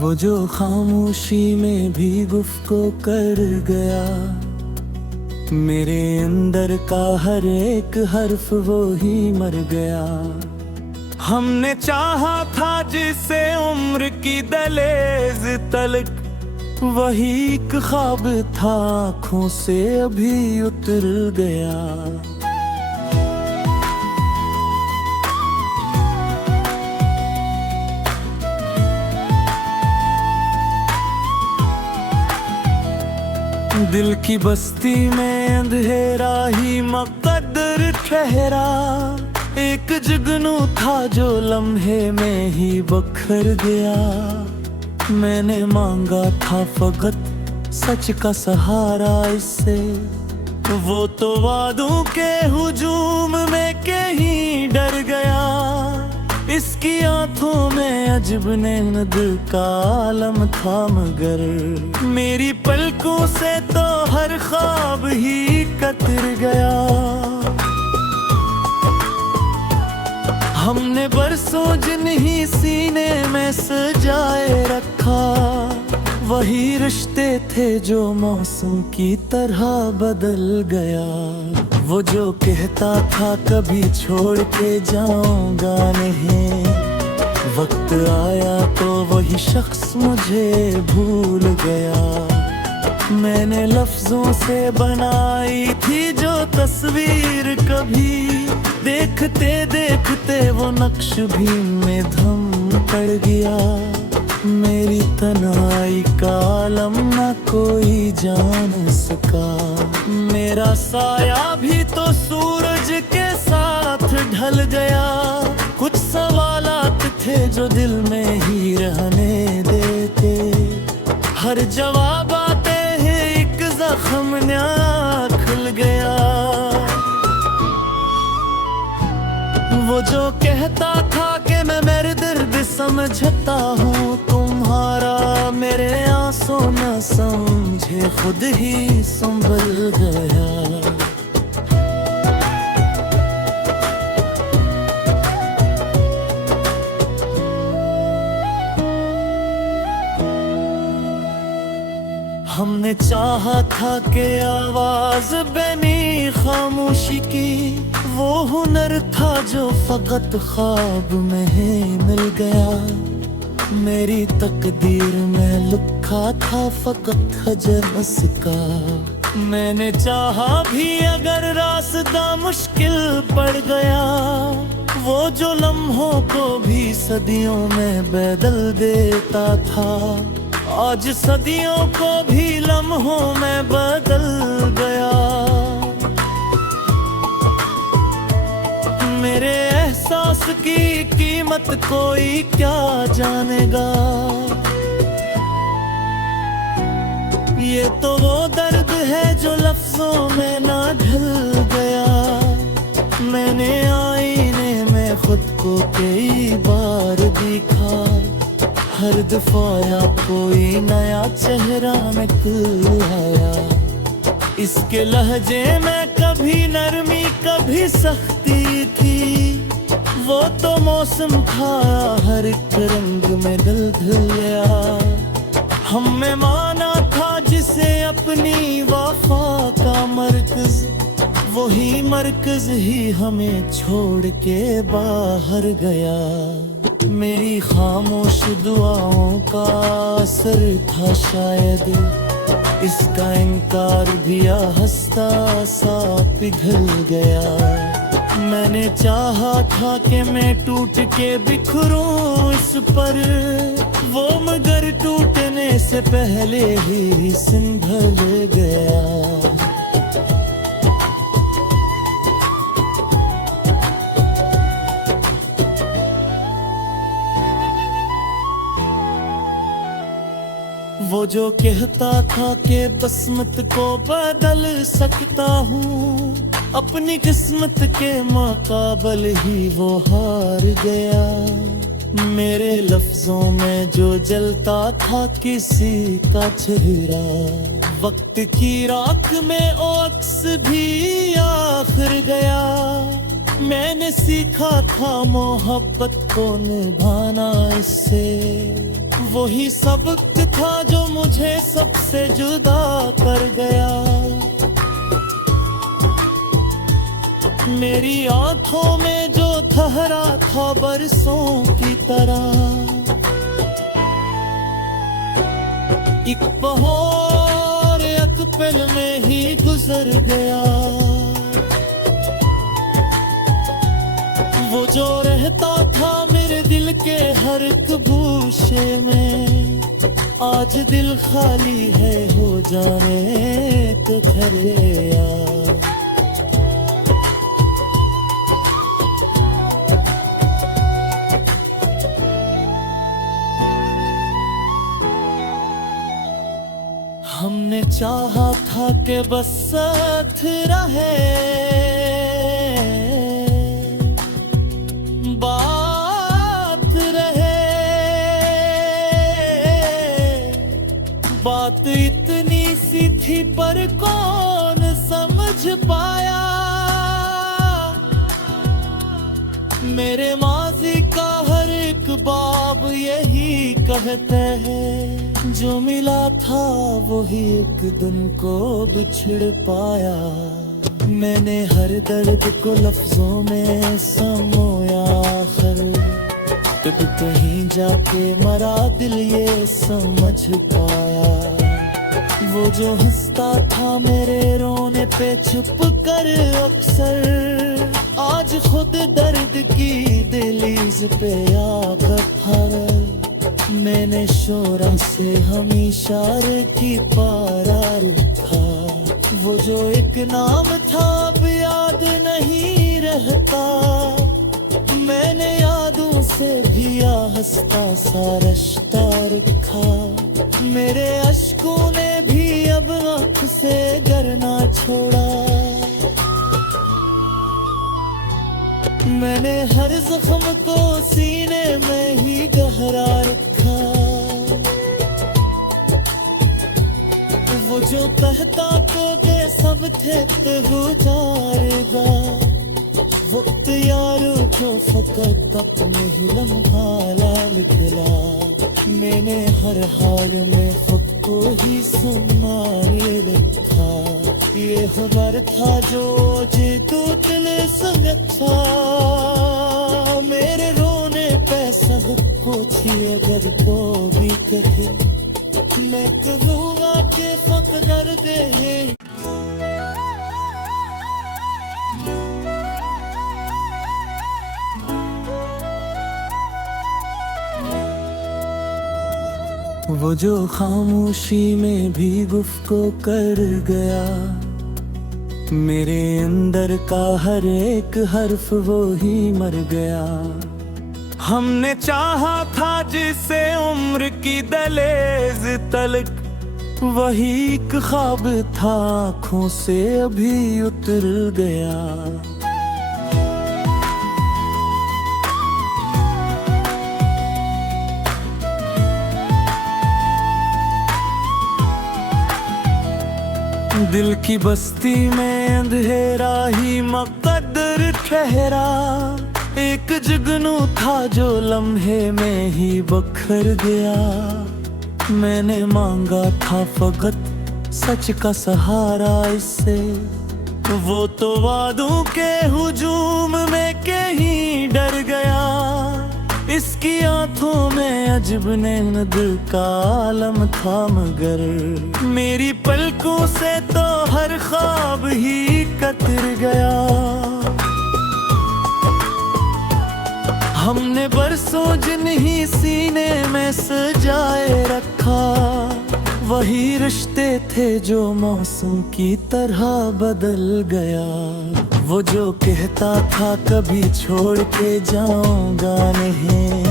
वो जो खामोशी में भी गुफ्तगू कर गया, मेरे अंदर का हर एक हर्फ वो ही मर गया। हमने चाहा था जिसे उम्र की दहलीज तलक, वही एक ख्वाब था आँखों से अभी उतर गया। दिल की बस्ती में अंधेरा ही मुक़द्दर ठहरा, एक जुगनू था जो लम्हे में ही बखर गया। मैंने मांगा था फकत सच का सहारा इससे, वो तो वादों के हुजूम में कहीं डर गया। इसकी आंखों में अजब नैनद का आलम था, मगर मेरी पलकों से तो हर ख्वाब ही कतर गया। हमने बरसों जिन्हीं सीने में सजाए रखा, वही रिश्ते थे जो मौसम की तरह बदल गया। वो जो कहता था कभी छोड़ के जाऊंगा नहीं, वक्त आया तो वही शख्स मुझे भूल गया। मैंने लफ्जों से बनाई थी जो तस्वीर, कभी देखते देखते वो नक्श भी में धम पड़ गया। मेरी तन्हाई का आलम न कोई जान सका, मेरा साया भी तो सूरज के साथ ढल गया। कुछ सवालात थे जो दिल में ही रहने देते, हर जवाब आते ही एक जख्म नया खुल गया। वो जो कहता था कि मैं मेरे दर्द समझता हूँ तुम्हारा, मेरे आंसू न समझे खुद ही संभल गया। हमने चाहा था कि आवाज बनी खामोशी की, वो हुनर था जो फकत ख्वाब में ही मिल गया। मेरी तकदीर में लिखा था फकत हजरस का, मैंने चाहा भी अगर रास्ता मुश्किल पड़ गया। वो जो लम्हों को भी सदियों में बदल देता था, आज सदियों को भी लम्हों में बदल गया। मेरे एहसास की कीमत कोई क्या जानेगा, ये तो वो दर्द है जो लफ्जों में ना ढल गया। मैंने आईने में खुद को कई बार देखा, हर दफा कोई नया चेहरा निकल आया। इसके लहजे में कभी नरमी कभी सख्ती थी, वो तो मौसम था हर एक रंग में ढल गया। हमने माना था जिसे अपनी वफा का मरकज, वही मरकज ही हमें छोड़ के बाहर गया। मेरी खामोश दुआओं का असर था शायद, इसका इनकार भी हंसता सा पिघल गया। मैंने चाहा था कि मैं टूट के बिखरूं इस पर, वो मगर टूटने से पहले ही संभल गया। वो जो कहता था कि बसमत को बदल सकता हूँ, अपनी किस्मत के मुकाबल ही वो हार गया। मेरे लफ्जों में जो जलता था किसी का चेहरा, वक्त की राख में ओ अक्स भी आखिर गया। मैंने सीखा था मोहब्बत को निभाना इससे, वही सबक था जो मुझे सबसे जुदा कर गया। मेरी आंखों में जो ठहरा था बरसों की तरह, एक बहार एक पल में ही गुजर गया। वो जो रहता था मेरे दिल के हर एक गूशे में, आज दिल खाली है हो जाने तो घर यार। हमने चाहा था कि बस साथ रहे, बात रहे। बात इतनी सी थी पर कौन समझ पाया। मेरे माजी का हर एक बाब यही कहते हैं, जो मिला था वही एक दिन को बिछड़ पाया। मैंने हर दर्द को लफ्जों में समोया, आखिर तब कहीं जाके मरा दिल ये समझ पाया। वो जो हंसता था मेरे रोने पे छुप कर अक्सर, आज खुद दर्द की दहलीज पे आ खड़ा। मैंने शोरा से हमेशा की पारा रखा। वो जो एक नाम था अब याद नहीं रहता। मैंने यादों से भी हंसता सा रिश्ता रखा। मेरे अश्कों ने भी अब आँख से गिरना छोड़ा। मैंने हर जख्म को सीने में ही गहरा रखा। वो जो कहता तो दे सब थे तो जाएगा। वक्त यारो जो फकत अपने ही लम्हा लाल दिला। मैंने हर हाल में खुद को ही सुना ये लिखा। ये खबर था जो जे तू दिल संगत था। मेरे रोने पे सब कुछ अगर तो भी कहे, मैं कहूँगा कि फक्त कर दे। वो जो खामोशी में भी गुफ्तगू कर गया। मेरे अंदर का हर एक हर्फ वो ही मर गया। हमने चाहा था जिसे उम्र की दहलीज तलक, वही एक ख्वाब था आँखों से अभी उतर गया। दिल की बस्ती में अंधेरा ही मुकद्दर ठहरा। एक जुगनू था जो लम्हे में ही बखर गया। मैंने मांगा था फकत सच का सहारा इससे, वो तो वादों के हुजूम में कहीं डर गया। इसकी आंखों में अजब नैनद का आलम था, मगर मेरी पलकों से तो हर ख्वाब ही कतर गया। हमने बरसों जिन्हीं सीने में सजाए रखा, वही रिश्ते थे जो मौसम की तरह बदल गया। वो जो कहता था कभी छोड़ के जाऊंगा नहीं,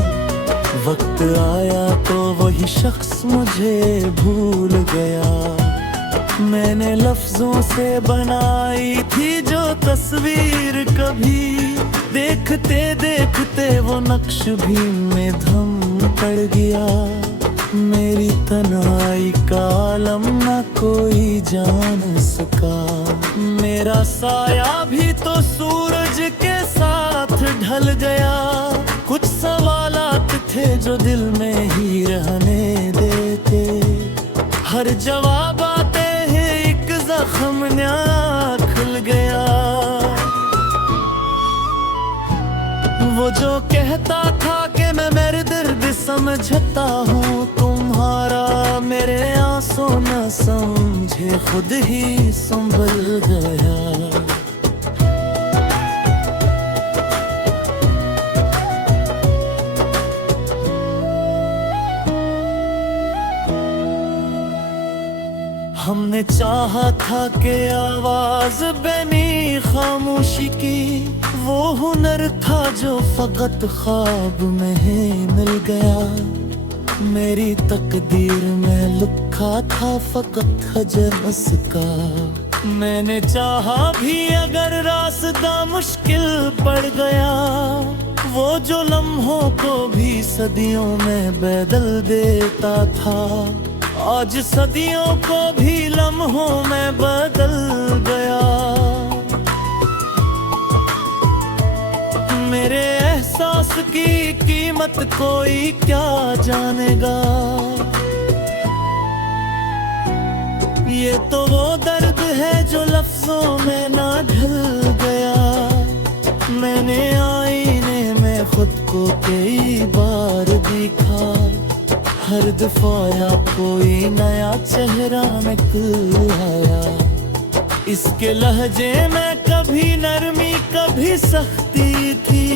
वक्त आया तो वही शख्स मुझे भूल गया। मैंने लफ्जों से बनाई थी जो तस्वीर, कभी देखते देखते वो नक्श भी में धम पड़ गया। मेरी तन्हाई का आलम न कोई जान सका। मेरा साया भी तो सूरज के साथ ढल गया। कुछ सवालात थे थे जो दिल में ही रहने देते। हर जवाब आते ही एक जख्म नया खुल गया। वो जो कहता था कि मैं मेरे दर्द समझता हूँ तुम्हारा, मेरे आंसू न समझे खुद ही संभल गया। हमने चाहा था कि आवाज बनी खामोशी की, वो हुनर था जो फकत ख्वाब में ही मिल गया। मेरी तकदीर में लिखा था फकत हजरस का। मैंने चाहा भी अगर रास्ता मुश्किल पड़ गया, वो जो लम्हों को भी सदियों में बदल देता था, आज सदियों को भी लम्हों में बदल गया। मेरे एहसास की कीमत कोई क्या जानेगा। ये तो वो दर्द है जो लफ्जों में ना ढल गया। मैंने आईने में खुद को कई बार देखा, हर दफा कोई नया चेहरा निकल आया। इसके लहजे में कभी नरमी कभी सख्ती थी,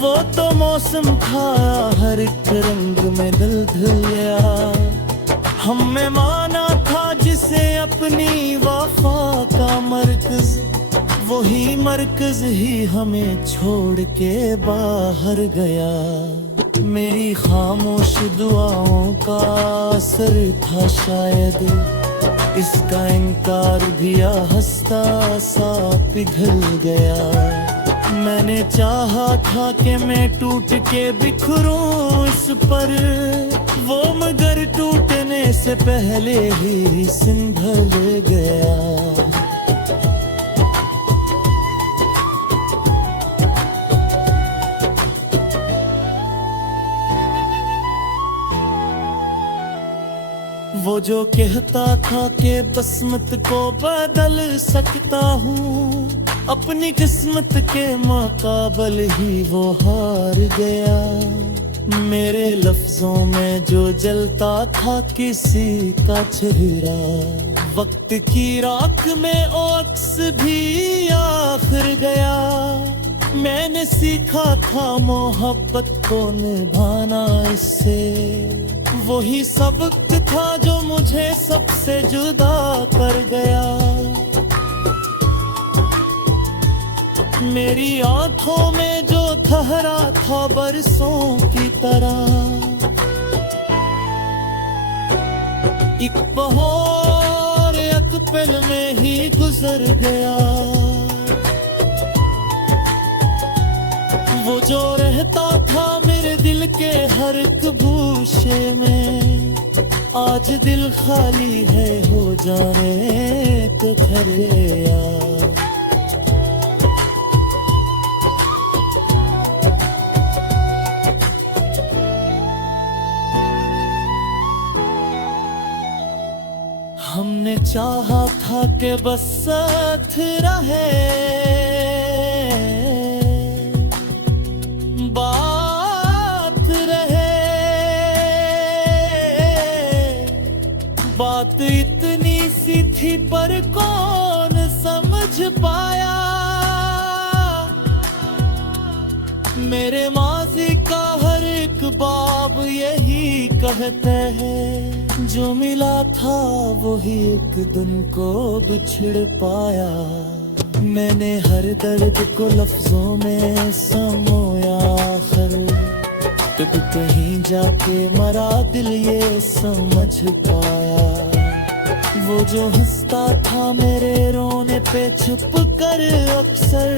वो तो मौसम था हर एक रंग में ढल गया। हमने माना था जिसे अपनी वफा का मरकज, वही मरकज ही हमें छोड़ के बाहर गया। मेरी खामोश दुआओं का असर था शायद, इसका इनकार भी हंसता सा पिघल गया। मैंने चाहा था कि मैं टूट के बिखरूं इस पर, वो मगर टूटने से पहले ही संभल गया। वो जो कहता था कि बसमत को बदल सकता हूँ, अपनी किस्मत के मुकाबल ही वो हार गया। मेरे लफ्जों में जो जलता था किसी का चेहरा, वक्त की राख में ओ अक्स भी आखिर गया। मैंने सीखा था मोहब्बत को निभाना इससे, वही सबक था जो मुझे सबसे जुदा कर गया। मेरी आंखों में जो ठहरा था बरसों की तरह, एक बहार एक पल में ही गुजर गया। वो जो रहता था मेरे दिल के हर एक गूशे में, आज दिल खाली है हो जाने तो घरे यार। हमने चाहा था कि बस साथ रहे, बात इतनी सी थी पर कौन समझ पाया। मेरे माजी का हर एक बाब यही कहते हैं, जो मिला था वही एक दिन को बिछड़ पाया। मैंने हर दर्द को लफ्जों में समोया, आखिर तब कहीं जाके मरा दिल ये समझ पाया। वो जो हंसता था मेरे रोने पे छुप कर अक्सर,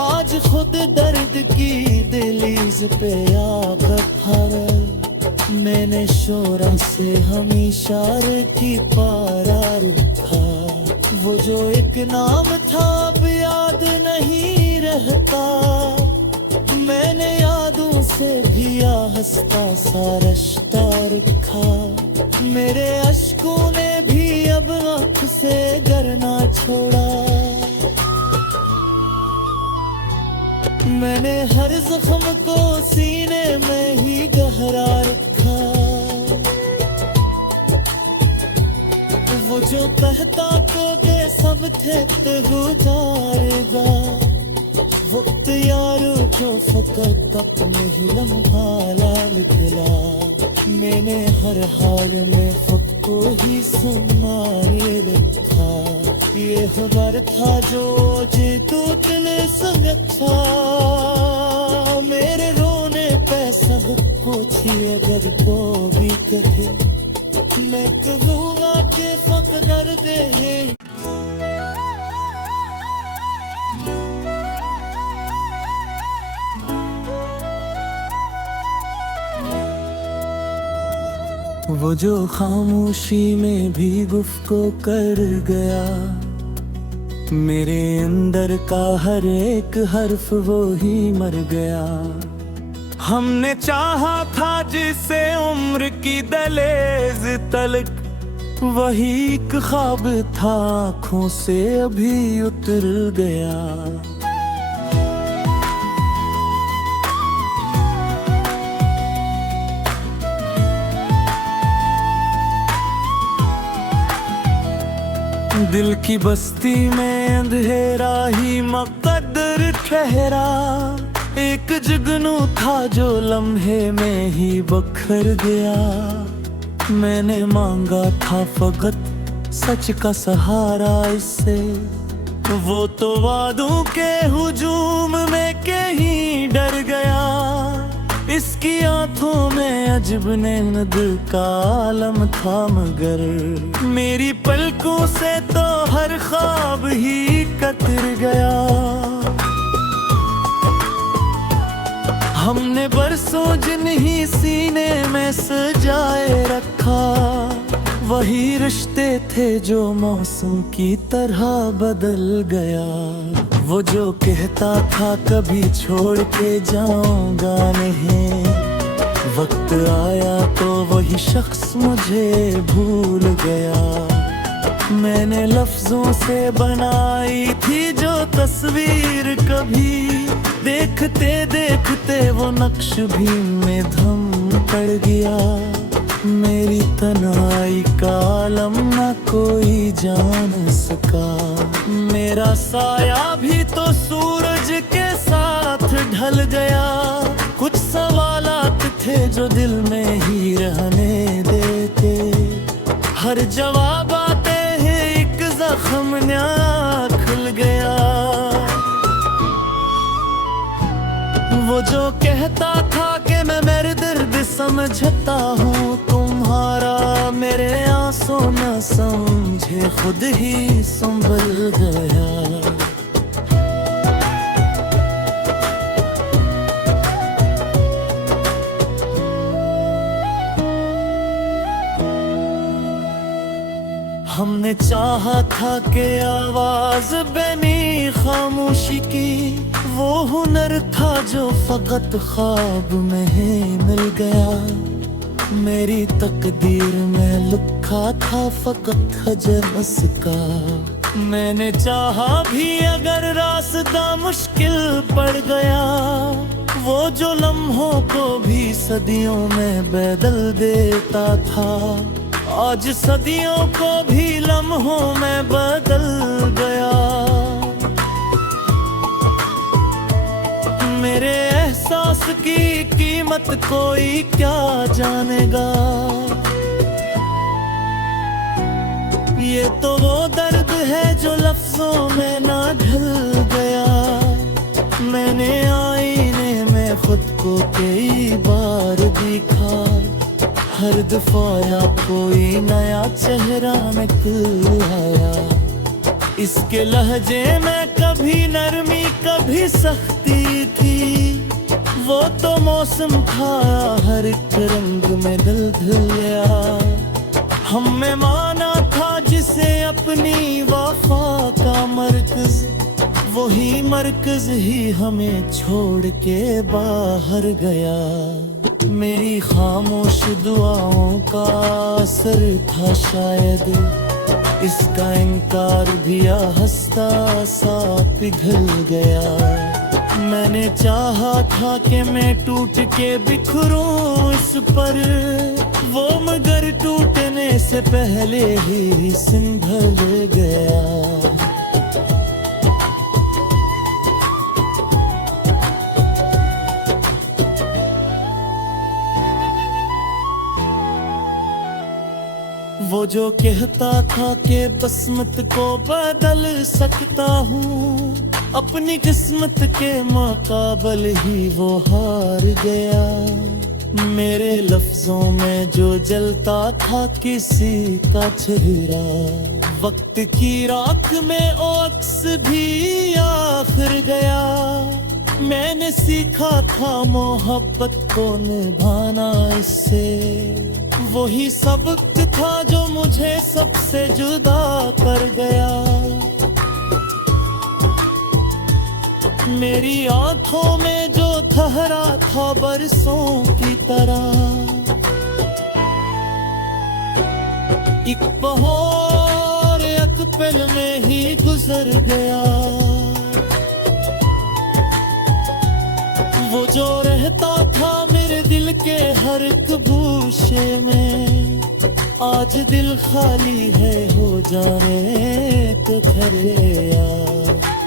आज खुद दर्द की दहलीज पे आ खड़ा। मैंने शोरा से हमेशा की पारा रुखा, वो जो एक नाम था अब याद नहीं रहता। मैंने यादों से भी हंसता सा रिश्ता रखा। मेरे अश्कों ने भी अब आँख से डरना छोड़ा। मैंने हर जख्म को सीने में ही गहरा रखा। वो जो कहता को दे सब थे तू जाएगा। वक्त यारो जो फकत अपने ही लम्हा लाल दिला। मैंने हर हाल में खुद को ही संभाले रखा। ये खबर था जो जे तू दिल संग था। मेरे रोने पे सब पूछिए अगर को भी कहे। मैं कहूँगा कि फख्र कर दे। वो जो खामोशी में भी गुफ्तगू कर गया। मेरे अंदर का हर एक हर्फ वो ही मर गया। हमने चाहा था जिसे उम्र की दहलीज तलक। वही एक ख्वाब था आँखों से अभी उतर गया। दिल की बस्ती में अंधेरा ही मुक़द्दर ठहरा। एक जुगनू था जो लम्हे में ही बखर गया। मैंने मांगा था फकत सच का सहारा इससे। वो तो वादों के हुजूम में कहीं डर गया। इसकी आंखों में अजब नैनद का आलम था मगर मेरी पलकों से तो हर ख्वाब ही कतर गया। हमने बरसों जिन्हीं सीने में सजाए रखा। वही रिश्ते थे जो मौसम की तरह बदल गया। वो जो कहता था कभी छोड़ के जाऊंगा नहीं। वक्त आया तो वही शख्स मुझे भूल गया। मैंने लफ्जों से बनाई थी जो तस्वीर कभी। देखते देखते वो नक्श भी में धम पड़ गया। मेरी तन्हाई का आलम न कोई जान सका। मेरा साया भी तो सूरज के साथ ढल गया। कुछ सवालात थे जो दिल में ही रहने देते। हर जवाब आते हैं एक जख्म नया खुल गया। वो जो कहता था कि मैं मेरे दर्द समझता हूँ तुम्हारा। मेरे आंसू न समझे खुद ही संभल गया। हमने चाहा था कि आवाज बनी खामोशी की। वो हुनर था जो फकत ख्वाब में ही मिल गया। मेरी तकदीर में लिखा था फकत हजरस का। मैंने चाहा भी अगर रास्ता मुश्किल पड़ गया। वो जो लम्हों को भी सदियों में बदल देता था। आज सदियों को भी लम्हों में बदल गया। मेरे एहसास की कीमत कोई क्या जानेगा। ये तो वो दर्द है जो लफ्जों में ना ढल गया। मैंने आईने में खुद को कई बार देखा। हर दफा कोई नया चेहरा निकल आया। इसके लहजे में कभी नरमी कभी सख्ती थी। वो तो मौसम था हर एक रंग में ढल गया। हमने माना था जिसे अपनी वफा का मरकज। वही मरकज ही हमें छोड़ के बाहर गया। मेरी खामोश दुआओं का असर था शायद, इसका इनकार भी हंसता सा पिघल गया। मैंने चाहा था कि मैं टूट के बिखरूं इस पर, वो मगर टूटने से पहले ही संभल गया। वो जो कहता था कि बसमत को बदल सकता हूँ, अपनी किस्मत के मुकाबल ही वो हार गया। मेरे लफ्जों में जो जलता था किसी का चेहरा, वक्त की राख में ओ अक्स भी आखिर गया। मैंने सीखा था मोहब्बत को निभाना इससे, वही सबक था जो मुझे सबसे जुदा कर गया। मेरी आंखों में जो ठहरा था बरसों की तरह, एक बहार एक पल में ही गुजर गया। वो जो रहता था मेरे दिल के हर एक गूशे में, आज दिल खाली है हो जाने तो खरे यार।